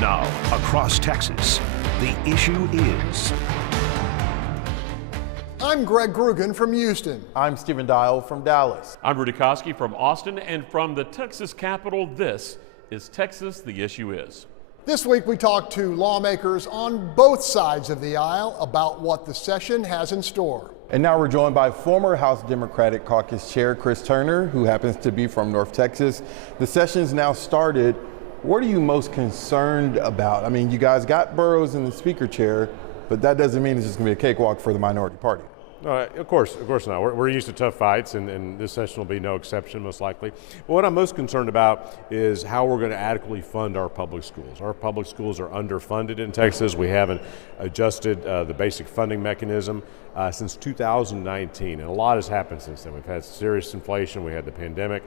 Now, across Texas, the issue is... I'm Greg Grugan from Houston. I'm Stephen Dial from Dallas. I'm Rudy Koski from Austin, and from the Texas Capitol, this is Texas, the issue is. This week we talked to lawmakers on both sides of the aisle about what the session has in store. And now we're joined by former House Democratic Caucus Chair Chris Turner, who happens to be from North Texas. The session's now started. What are you most concerned about? I mean, you guys got Burrows in the speaker chair, but that doesn't mean it's just going to be a cakewalk for the minority party. No, of course not. We're used to tough fights, and this session will be no exception, most likely. But what I'm most concerned about is how we're going to adequately fund our public schools. Our public schools are underfunded in Texas. We haven't adjusted the basic funding mechanism since 2019, and a lot has happened since then. We've had serious inflation. We had the pandemic.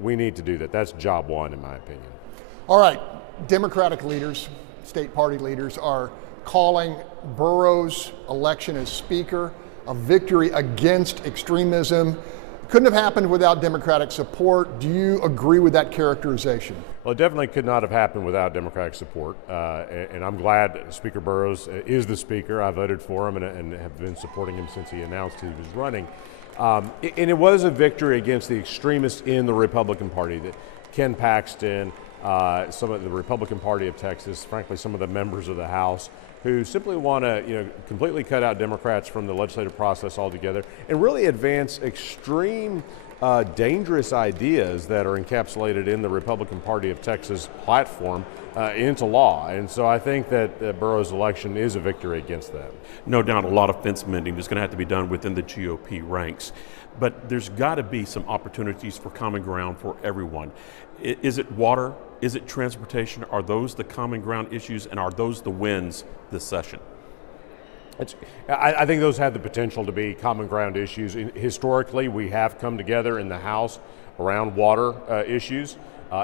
We need to do that. That's job one, in my opinion. All right, Democratic leaders, state party leaders, are calling Burrows' election as Speaker a victory against extremism. Couldn't have happened without Democratic support. Do you agree with that characterization? Well, it definitely could not have happened without Democratic support, and I'm glad Speaker Burrows is the Speaker. I voted for him and have been supporting him since he announced he was running. And it was a victory against the extremists in the Republican Party, that Ken Paxton, some of the Republican Party of Texas, frankly, some of the members of the House, who simply want to, completely cut out Democrats from the legislative process altogether and really advance extreme, dangerous ideas that are encapsulated in the Republican Party of Texas platform into law. And so I think that Burrows' election is a victory against that. No doubt a lot of fence mending is going to have to be done within the GOP ranks, but there's got to be some opportunities for common ground for everyone. Is it water? Is it transportation? Are those the common ground issues, and are those the wins this session? I think those have the potential to be common ground issues. Historically, we have come together in the House around water issues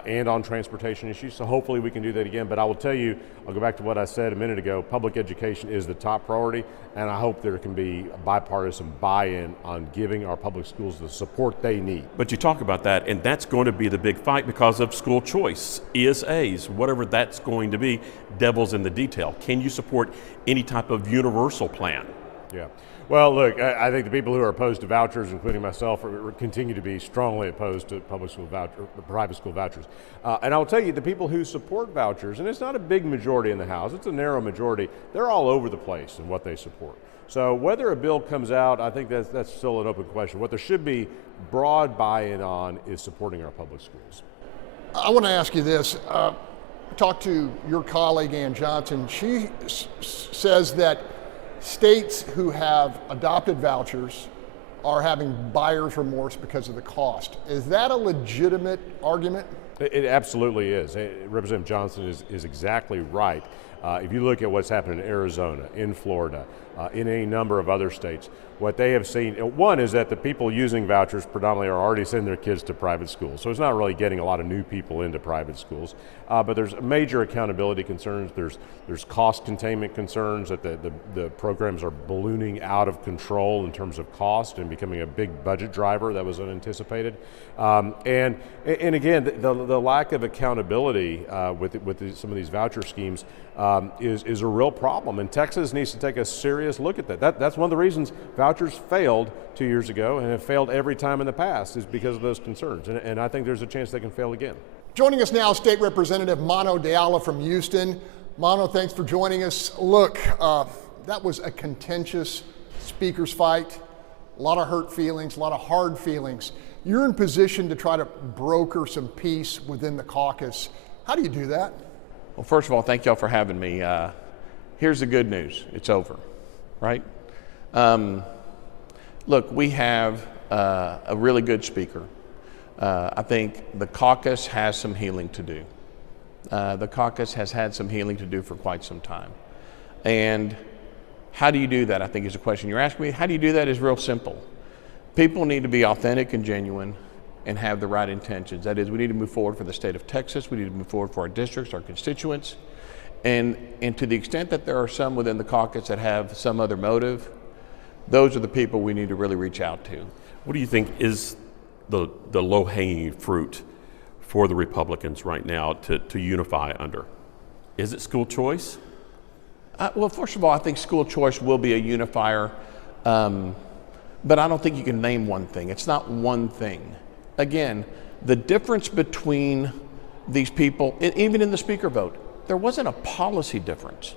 and on transportation issues, so hopefully we can do that again. But I will tell you, I'll go back to what I said a minute ago, public education is the top priority, and I hope there can be bipartisan buy-in on giving our public schools the support they need. But you talk about that, and that's going to be the big fight because of school choice, ESAs, whatever that's going to be, devil's in the detail. Can you support any type of universal plan? Yeah. Well, look, I think the people who are opposed to vouchers, including myself, continue to be strongly opposed to private school vouchers. And I'll tell you, the people who support vouchers, and it's not a big majority in the House, it's a narrow majority, they're all over the place in what they support. So whether a bill comes out, I think that's still an open question. What there should be broad buy-in on is supporting our public schools. I want to ask you this. Talk to your colleague, Ann Johnson. She says that states who have adopted vouchers are having buyer's remorse because of the cost. Is that a legitimate argument? It absolutely is. Representative Johnson is exactly right. If you look at what's happened in Arizona, in Florida, in a number of other states, what they have seen, one is that the people using vouchers predominantly are already sending their kids to private schools. So it's not really getting a lot of new people into private schools. But there's major accountability concerns. There's cost containment concerns that the programs are ballooning out of control in terms of cost and becoming a big budget driver that was unanticipated. And again, the lack of accountability with some of these voucher schemes is a real problem. And Texas needs to take a serious look at that. That's one of the reasons vouchers failed 2 years ago and have failed every time in the past, is because of those concerns. And I think there's a chance they can fail again. Joining us now, State Representative Mano Deayala from Houston. Mano, thanks for joining us. Look, that was a contentious speaker's fight, a lot of hurt feelings, a lot of hard feelings. You're in position to try to broker some peace within the caucus. How do you do that? Well, first of all, thank y'all for having me. Here's the good news. It's over, right? Look, we have a really good speaker. I think the caucus has some healing to do. The caucus has had some healing to do for quite some time. And how do you do that, I think, is a question you're asking me. How do you do that is real simple. People need to be authentic and genuine and have the right intentions. That is, we need to move forward for the state of Texas. We need to move forward for our districts, our constituents. And to the extent that there are some within the caucus that have some other motive, those are the people we need to really reach out to. What do you think is the low-hanging fruit for the Republicans right now to unify under? Is it school choice? Well, first of all, I think school choice will be a unifier, but I don't think you can name one thing. It's not one thing. Again, the difference between these people, even in the speaker vote, there wasn't a policy difference.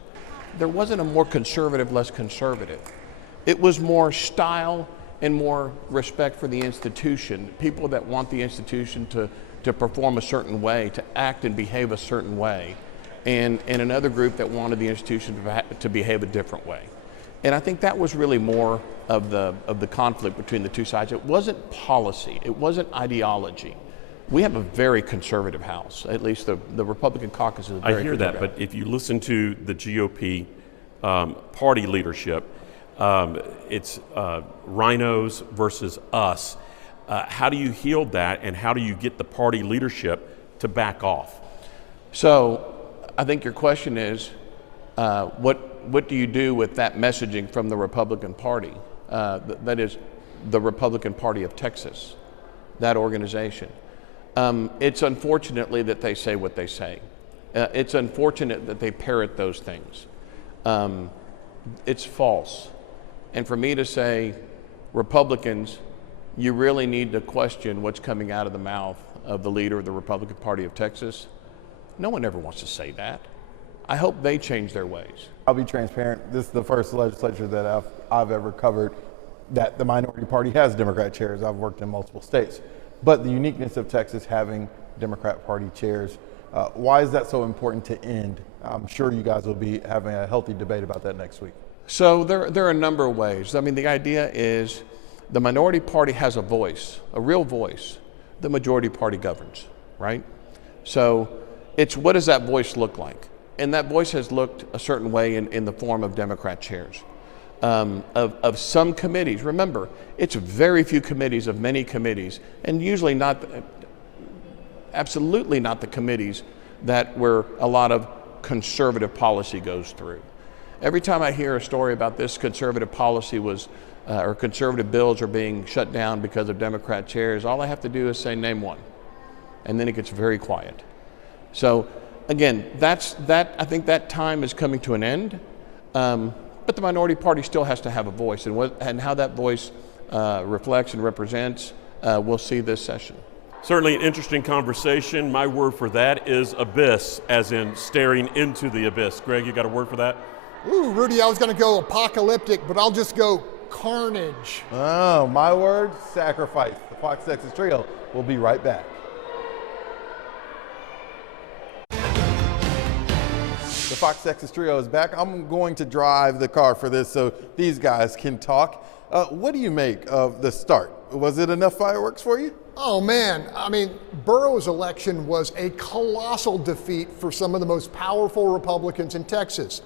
There wasn't a more conservative, less conservative. It was more style and more respect for the institution. People that want the institution to perform a certain way, to act and behave a certain way, and another group that wanted the institution to behave a different way. And I think that was really more of the conflict between the two sides. It wasn't policy, it wasn't ideology. We have a very conservative House, at least the Republican caucus is very I hear that, but if you listen to the GOP party leadership, it's rhinos versus us. How do you heal that, and how do you get the party leadership to back off? So I think your question is, what do you do with that messaging from the Republican Party? That is the Republican Party of Texas, that organization. It's unfortunately that they say what they say. It's unfortunate that they parrot those things. It's false. And for me to say, Republicans, you really need to question what's coming out of the mouth of the leader of the Republican Party of Texas. No one ever wants to say that. I hope they change their ways. I'll be transparent. This is the first legislature that I've ever covered that the minority party has Democrat chairs. I've worked in multiple states. But the uniqueness of Texas having Democrat Party chairs, why is that so important to end? I'm sure you guys will be having a healthy debate about that next week. So there are a number of ways. I mean, the idea is the minority party has a voice, a real voice. The majority party governs, right? So it's what does that voice look like? And that voice has looked a certain way in the form of Democrat chairs. Of some committees. Remember, it's very few committees of many committees, and usually absolutely not the committees that where a lot of conservative policy goes through. Every time I hear a story about this conservative policy was, or conservative bills are being shut down because of Democrat chairs, all I have to do is say name one, and then it gets very quiet. So again, I think that time is coming to an end. But the minority party still has to have a voice, and how that voice reflects and represents, we'll see this session. Certainly an interesting conversation. My word for that is abyss, as in staring into the abyss. Greg, you got a word for that? Ooh, Rudy, I was going to go apocalyptic, but I'll just go carnage. Oh, my word, sacrifice. The Fox Texas Trio will be right back. The Fox Texas Trio is back. I'm going to drive the car for this so these guys can talk. What do you make of the start? Was it enough fireworks for you? Oh man, I mean, Burrow's election was a colossal defeat for some of the most powerful Republicans in Texas.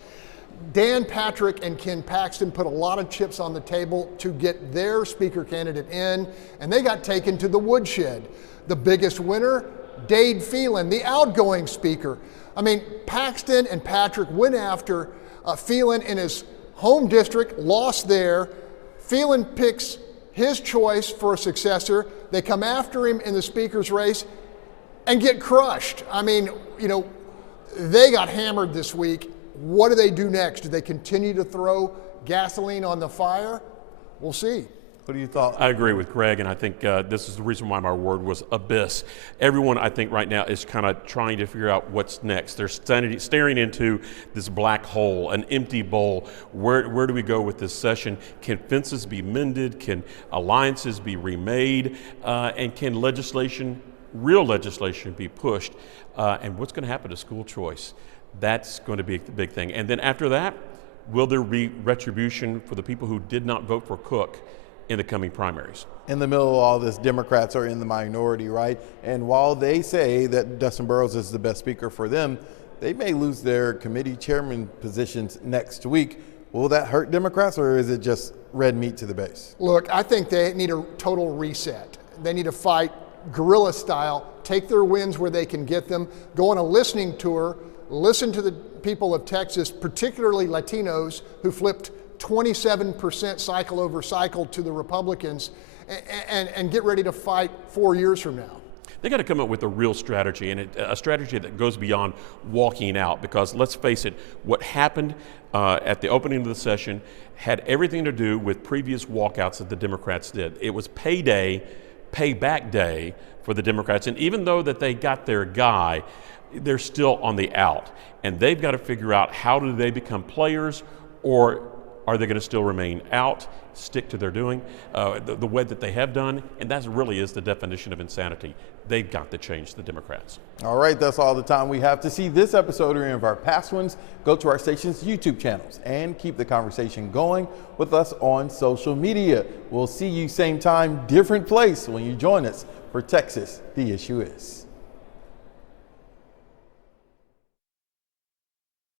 Dan Patrick and Ken Paxton put a lot of chips on the table to get their speaker candidate in, and they got taken to the woodshed. The biggest winner, Dade Phelan, the outgoing speaker. I mean, Paxton and Patrick went after Phelan in his home district, lost there. Phelan picks his choice for a successor. They come after him in the speaker's race and get crushed. I mean, you know, they got hammered this week. What do they do next? Do they continue to throw gasoline on the fire? We'll see. What do you thought? I agree with Greg, and I think this is the reason why my word was abyss. Everyone, I think, right now is kind of trying to figure out what's next. They're staring into this black hole, an empty bowl. Where do we go with this session? Can fences be mended? Can alliances be remade? And can legislation, real legislation, be pushed? And what's going to happen to school choice? That's going to be the big thing. And then after that, will there be retribution for the people who did not vote for Cook in the coming primaries? In the middle of all this, Democrats are in the minority, right? And while they say that Dustin Burrows is the best speaker for them, they may lose their committee chairman positions next week. Will that hurt Democrats, or is it just red meat to the base? Look, I think they need a total reset. They need to fight guerrilla style, take their wins where they can get them, go on a listening tour, listen to the people of Texas, particularly Latinos, who flipped 27% cycle over cycle to the Republicans, and get ready to fight 4 years from now. They got to come up with a real strategy, and a strategy that goes beyond walking out, because let's face it, what happened at the opening of the session had everything to do with previous walkouts that the Democrats did. It was payback day for the Democrats, and even though that they got their guy, they're still on the out, and they've got to figure out how do they become players, or are they going to still remain out, stick to their doing, the way that they have done, and that really is the definition of insanity. They've got to change the Democrats. All right, that's all the time we have to see this episode or any of our past ones. Go to our station's YouTube channels and keep the conversation going with us on social media. We'll see you same time, different place when you join us for Texas, The Issue Is.